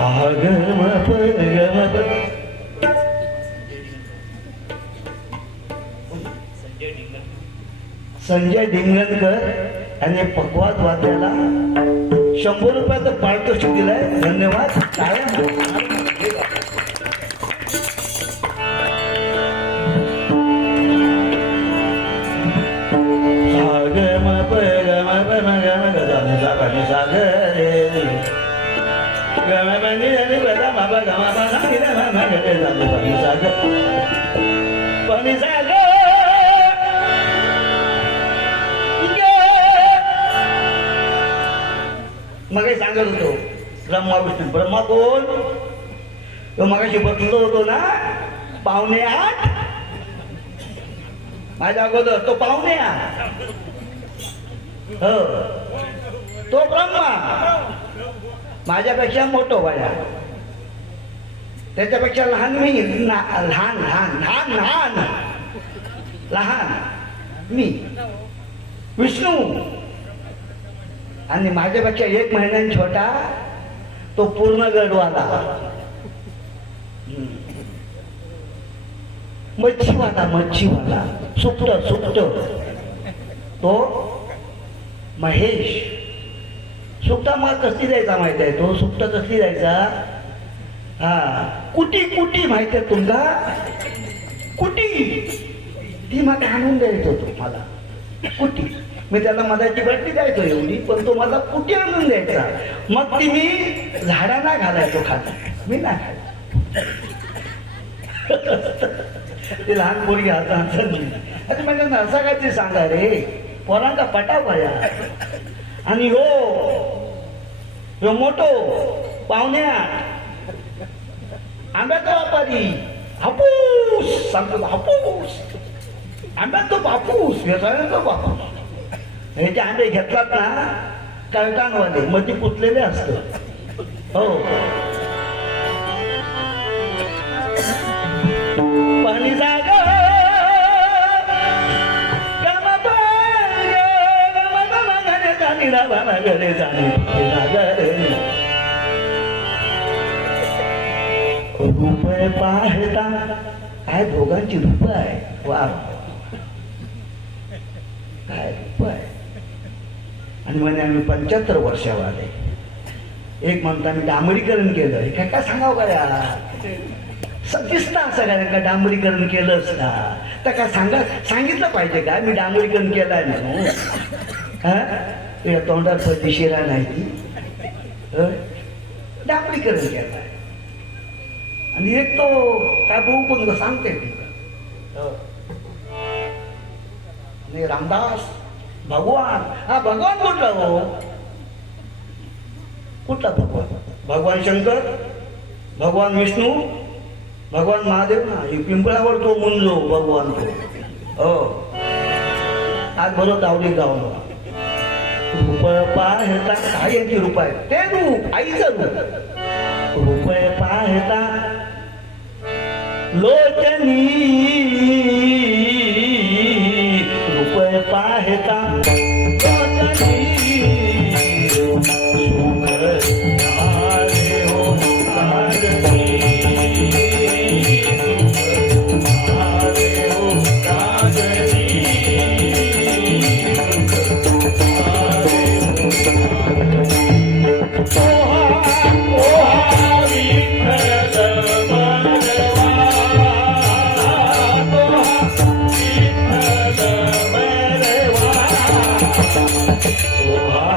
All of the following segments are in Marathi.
सागम गम संजय ढिंगणकर यांनी पकवाद वाद्याला शंभर रुपयाचं पारितोषिक दिलंय धन्यवाद काय सागम गम गम गम मग सांगत होतो ब्रह्मा विष्णू ब्रह्मा कोण तो मगाशी बसलो होतो ना पावणे आठ माझ्या अगोदर तो पावणे आठ हो तो ब्रह्मा माझ्यापेक्षा मोठो वया. त्याच्यापेक्षा लहान मी ना- लहान लहान लहान लहान. लहान. मी. विष्णू. आणि माझ्यापेक्षा एक महिन्याने छोटा तो पूर्ण गडवाला. मच्छीवाला मच्छीवाला. सुप्त सुप्त. तो महेश. सुप्ता मला कसली द्यायचा माहिती आहे? तो सुप्त कसली द्यायचा? हा. कुटी कुटी माहिती आहे तुमका कुटी. ती मला आणून द्यायचो तो मला कुटी. मी त्याला मधाची बट्टी द्यायचो एवढी पण तो मला कुटी आणून द्यायचा. मग ती मी झाडांना घालायचो खाता मी ना ते लहान पोरी हातात आता म्हणजे नसा काय ते सांगा रे. पोरांका पटा पाया आणि हो यो मोठो पाहुण्या आंब्याचा व्यापारी हापूस सांगतो हापूस आंब्यात तो बापूस व्यवसायाचा बापूस ह्याचे आंबे घेतलात ना कळटांवाले मग ते पुतलेले असत हो. घरे जाणे रुपये पाहता. काय दोघांची रूप आहे? वा काय रूप आहे? आणि म्हणे आम्ही पंच्याहत्तर वर्षावर आले एक म्हणता मी डांबरीकरण केलं. हे काय काय सांगावं का यार? दिसतं असं काय का डांबरीकरण केलंच का? तर काय सांगा सांगितलं पाहिजे का? मी डांबरीकरण केलंय ना तुझ्या तोंडात पतीशिरा नाही ती केलं डांबरीकरण आणि एक तो काय भाऊ पण सांगते आणि रामदास भगवान. हा भगवान कुठला हो? कुठला भगवान? भगवान शंकर? भगवान विष्णू? भगवान महादेव ना? हे पिंपळावर तो मुंजो भगवान तो. हो. आज बरोबर दावली गावला. रूप पाहता काय यांची रूप आहे ते रूप आईचं रूप. रूप पाहता लोचनी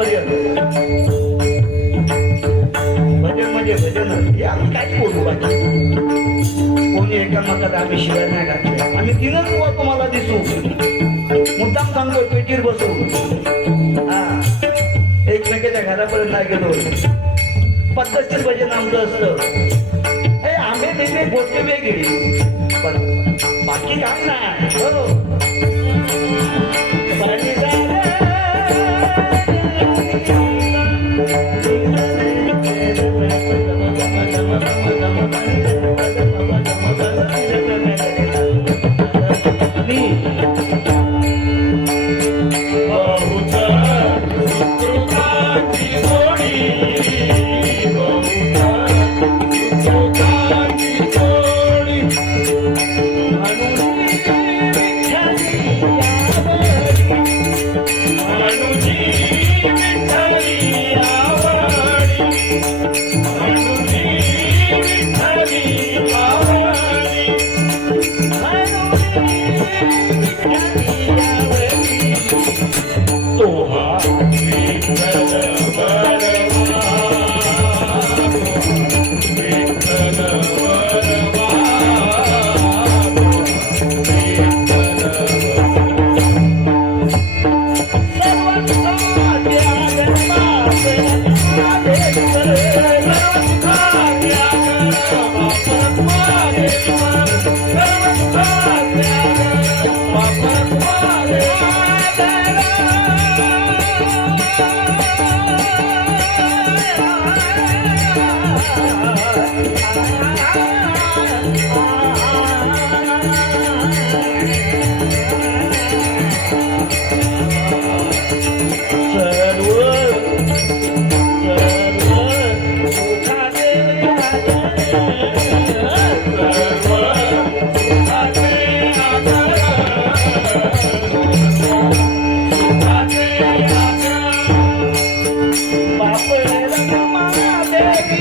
आणि भजन म्हणजे, म्हणजे, म्हणजे भजन हे आम्ही काय बोलू बाकी? कोणी एका मतात आम्ही शिवाय नाही घातल्या. आम्ही तीनच बुवा तुम्हाला दिसू. मुद्दाम सांगतोय पेटीर बसू हा. एकमेकाच्या घरापर्यंत नाही गेलो. पद्धतशीर भजन आमचं असतं. हे आम्ही बेबे गोष्ट वेगळी. पण बाकी काय नाही. बरोबर.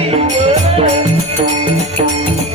धन्यवाद धन्यवाद